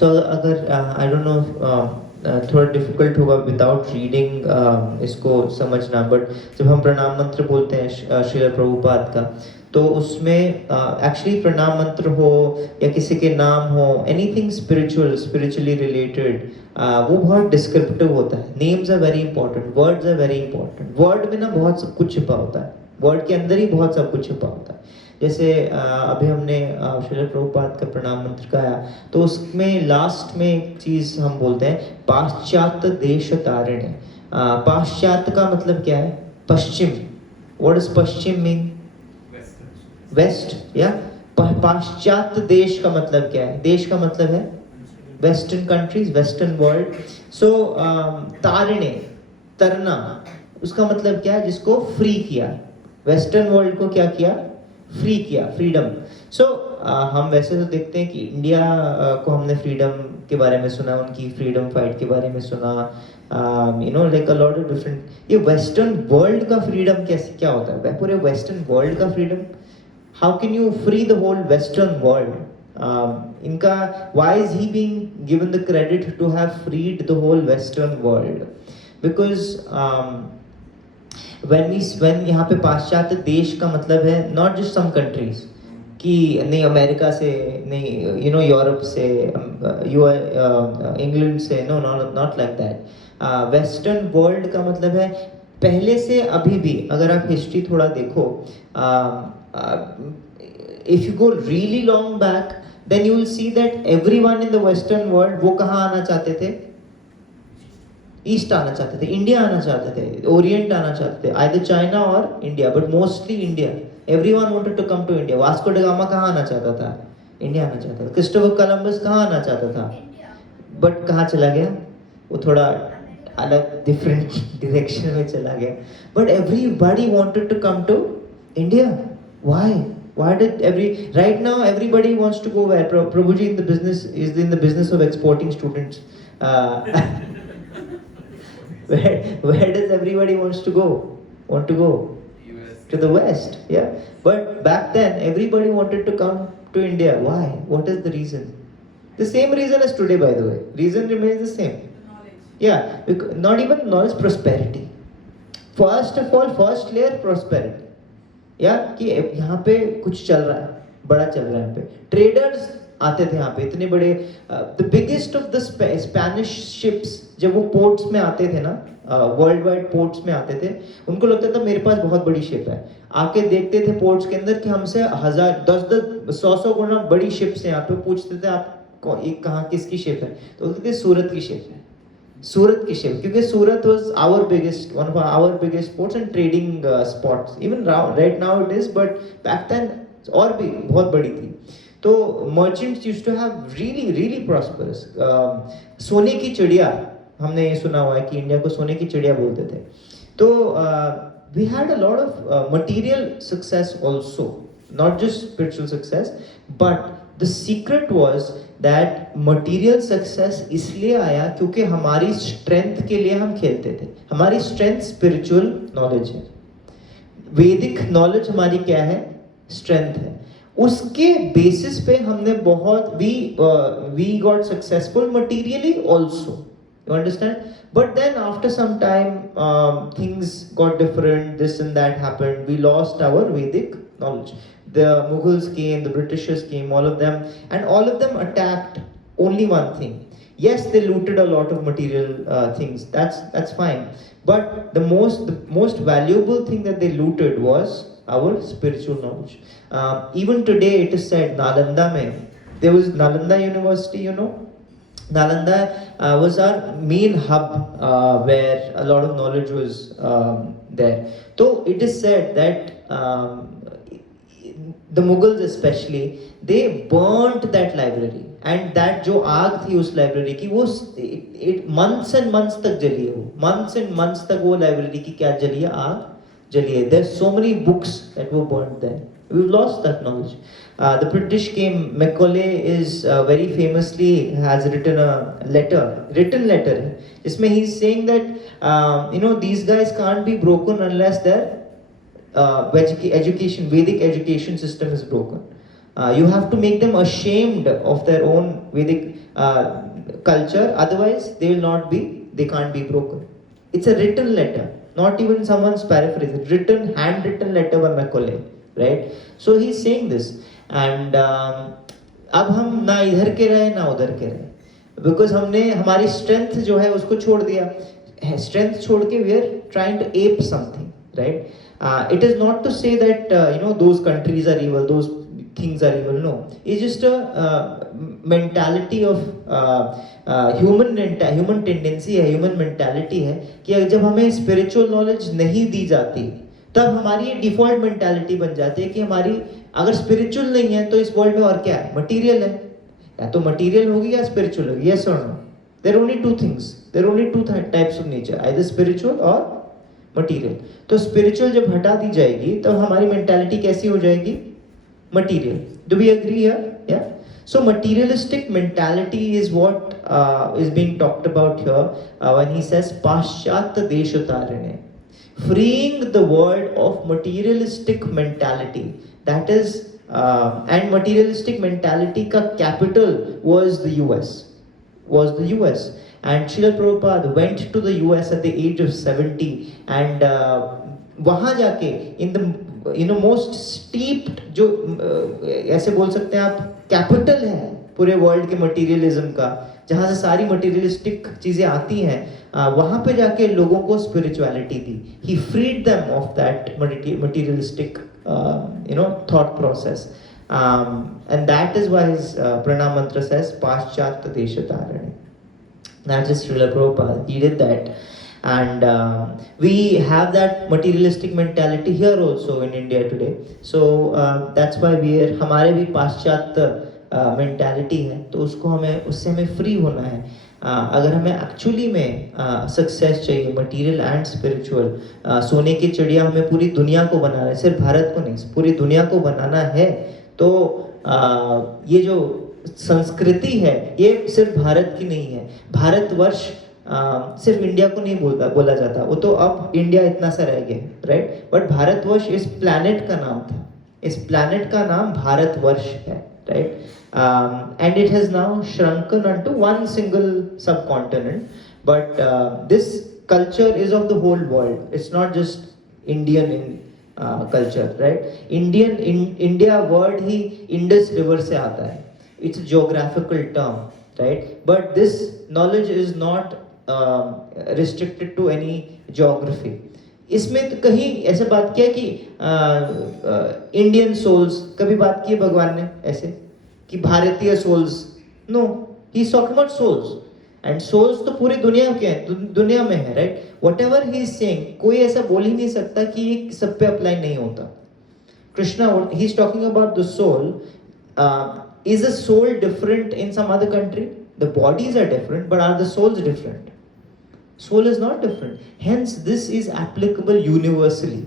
सो अगर I don't know थोड़ा difficult होगा विदाउट रीडिंग इसको समझना, बट जब हम प्रणाम मंत्र बोलते हैं श्रील प्रभुपाद का, तो उसमें एक्चुअली प्रणाम मंत्र हो या किसी के नाम हो, एनीथिंग स्पिरिचुअल, स्पिरिचुअली रिलेटेड, वो बहुत डिस्क्रिप्टिव होता है. Names are very important, words are very important. Word में ना बहुत सब कुछ छिपा होता है, वर्ड के अंदर ही बहुत सब कुछ छिपा होता है. जैसे अभी हमने श्रील प्रभुपाद का प्रणाम मंत्र गाया, तो उसमें लास्ट में एक चीज हम बोलते हैं, पाश्चात्य देश तारिणे. पाश्चात्य का मतलब क्या है? पश्चिम. व्हाट इज पश्चिम मीन? वेस्ट. या पाश्चात्य देश का मतलब क्या है? देश का मतलब है वेस्टर्न कंट्रीज, वेस्टर्न वर्ल्ड. सो तारिणे, तरना, उसका मतलब क्या है? जिसको फ्री किया. वेस्टर्न वर्ल्ड को क्या किया? फ्री किया, फ्रीडम. सो हम वैसे तो देखते हैं कि इंडिया को हमने फ्रीडम के बारे में सुना, उनकी फ्रीडम फाइट के बारे में सुना, you know like a lot of different. ये वेस्टर्न वर्ल्ड का फ्रीडम कैसे, क्या होता है? पूरे वेस्टर्न वर्ल्ड का freedom, how can you free the whole western world? इनका why is he being given the credit to have freed the whole western world? Because when यहाँ पे पाश्चात्य देश का मतलब है नॉट जस्ट सम कंट्रीज, कि नहीं अमेरिका से, नहीं यू नो यूरोप से, इंग्लैंड से, no not like that. Western world का मतलब है पहले से अभी भी. अगर आप हिस्ट्री थोड़ा देखो, if you go really long back, then you will see that everyone in the western world वो कहाँ आना चाहते थे? ईस्ट आना चाहते थे, इंडिया आना चाहते थे, ओरिएंट आना चाहते थे, आइदर चाइना और India, but mostly India. Everyone wanted to come to India. Vasco da Gama कहाँ आना चाहता था? इंडिया आना चाहता था. क्रिस्टोफर कोलंबस कहाँ आना चाहता था? बट कहाँ चला गया? वो थोड़ा अलग डिफरेंट डायरेक्शन में चला गया. But everybody wanted to come to India. Why? Why did right now everybody wants to go where? Prabhuji is in the business of exporting students. Where does everybody want to go? US. To the west, yeah. But back then everybody wanted to come to India. Why? What is the reason? The same reason as today, by the way. Reason remains the same. Knowledge. Yeah, not even knowledge, prosperity. First of all, first layer prosperity. या कि यहाँ पे कुछ चल रहा है, बड़ा चल रहा है. यहाँ पे ट्रेडर्स आते थे यहाँ पे, इतने बड़े. The biggest of the Spanish ships जब वो पोर्ट्स में आते थे ना, वर्ल्ड वाइड पोर्ट्स में आते थे, उनको लगता था मेरे पास बहुत बड़ी शिप है. आके देखते थे पोर्ट्स के अंदर कि हमसे 1000, 10, 100 गुना बड़ी शिप्स हैं यहाँ पे. पूछते थे आप एक कहाँ किसकी शिप है? तो बोलते थे सूरत की शिप है. सूरत की शिप, क्योंकि सूरत was our biggest, one of our biggest ports and trading spots. Even right now it is, but back then और भी बहुत बड़ी थी. तो merchants used to have really prosperous. सोने की चिड़िया, हमने ये सुना हुआ है कि इंडिया को सोने की चिड़िया बोलते थे. तो we had a lot of material success also, not just spiritual success, but the secret was that material success इसलिए आया क्योंकि हमारी strength के लिए हम खेलते थे. हमारी strength spiritual knowledge है. वैदिक knowledge हमारी क्या है? Strength है. उसके basis पे हमने बहुत we got successful materially also. You understand? But then after some time things got different, this and that happened. We lost our Vedic knowledge. The Mughals came, the Britishers came, all of them, and all of them attacked only one thing. Yes, they looted a lot of material things. That's fine. But the most valuable thing that they looted was our spiritual knowledge. Even today, it is said Nalanda mein, there was Nalanda University. You know, Nalanda was our main hub where a lot of knowledge was there. So it is said that the Mughals especially, they burnt that library, and that जो आग थी उस library की, वो months and months तक जली है. वो months and months तक वो library की क्या जली है? आग जली है. There's so many books that were burnt there. We've lost that knowledge. The British came. Macaulay is very famously has written a written letter, जिसमें he's saying that you know, these guys can't be broken unless their education, Vedic education system is broken. You have to make them ashamed of their own Vedic culture, otherwise they can't be broken. It's a written letter, not even someone's paraphrase. It's written, handwritten letter by Macaulay, right? So he's saying this, and अब हम ना इधर के रहे ना उधर के रहे, बिकॉज हमने हमारी स्ट्रेंथ जो है उसको छोड़ दिया. स्ट्रेंथ छोड़ के we are trying to ape something, right? It is not to say that those countries are evil, those things are evil. No, it's just a mentality of human tendency है, human mentality है कि जब हमें spiritual knowledge नहीं दी जाती तब हमारी default mentality बन जाती है कि हमारी अगर स्पिरिचुअल नहीं है तो इस वर्ल्ड में और क्या है, मटीरियल है. या तो मटीरियल होगी या स्पिरिचुअल होगी. यस और no? There only two things, there only two types of nature, either spiritual और मटीरियल. तो स्पिरिचुअल जब हटा दी जाएगी तब हमारी मेंटालिटी कैसी हो जाएगी? Material. Do we agree here? या So materialistic mentality is what is being talked about here when he says Paschat Deshotarane, freeing the world of materialistic mentality. That is, and materialistic mentality ka capital was the US. And Srila Prabhupada went to the US at the age of 70, and वहाँ जाके in the most steeped, जो ऐसे बोल सकते हैं आप, capital है पूरे वर्ल्ड के मटीरियलिज्म का, जहाँ से सारी मटीरियलिस्टिक चीज़ें आती हैं, वहाँ पे जाके लोगों को स्पिरिचुअलिटी दी. He freed them of that materialistic thought process, and that is why his pranam mantra says Paschat Deshatarane. That is Srila Prabhupada. He did that, and we have that materialistic mentality here also in India today. So that's why हमारे भी पाश्चात mentality है, तो उससे हमें free होना है. अगर हमें एक्चुअली में सक्सेस चाहिए, मटेरियल एंड स्पिरिचुअल, सोने की चिड़िया हमें पूरी दुनिया को बनाना है, सिर्फ भारत को नहीं, पूरी दुनिया को बनाना है. तो ये जो संस्कृति है ये सिर्फ भारत की नहीं है. भारतवर्ष सिर्फ इंडिया को नहीं बोला जाता, वो तो अब इंडिया इतना सा रह गया, राइट? बट भारतवर्ष इस प्लैनेट का नाम था, इस प्लैनेट का नाम भारतवर्ष है, right? And it has now shrunken unto one single subcontinent, but this culture is of the whole world. It's not just Indian culture, right? India word he Indus River से आता है. It's a geographical term, right? But this knowledge is not restricted to any geography. इसमें तो कहीं ऐसे बात किया कि इंडियन सोल्स, कभी बात की है भगवान ने ऐसे कि भारतीय souls? No, he is talking about souls, and souls तो पूरी दुनिया के हैं, दुनिया में है, right? Whatever he is saying, कोई ऐसा बोल ही नहीं सकता कि ये सब पे अप्लाई नहीं होता. Krishna, he is talking about the soul. Is the soul different in some other country? The bodies are different, but are the souls different? Soul is not different. Hence, this is applicable universally.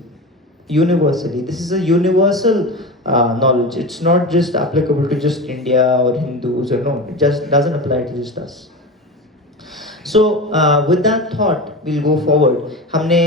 This is a universal knowledge. It's not just applicable to just India or Hindus, or no, it just doesn't apply to just us. So, with that thought, we'll go forward. हमने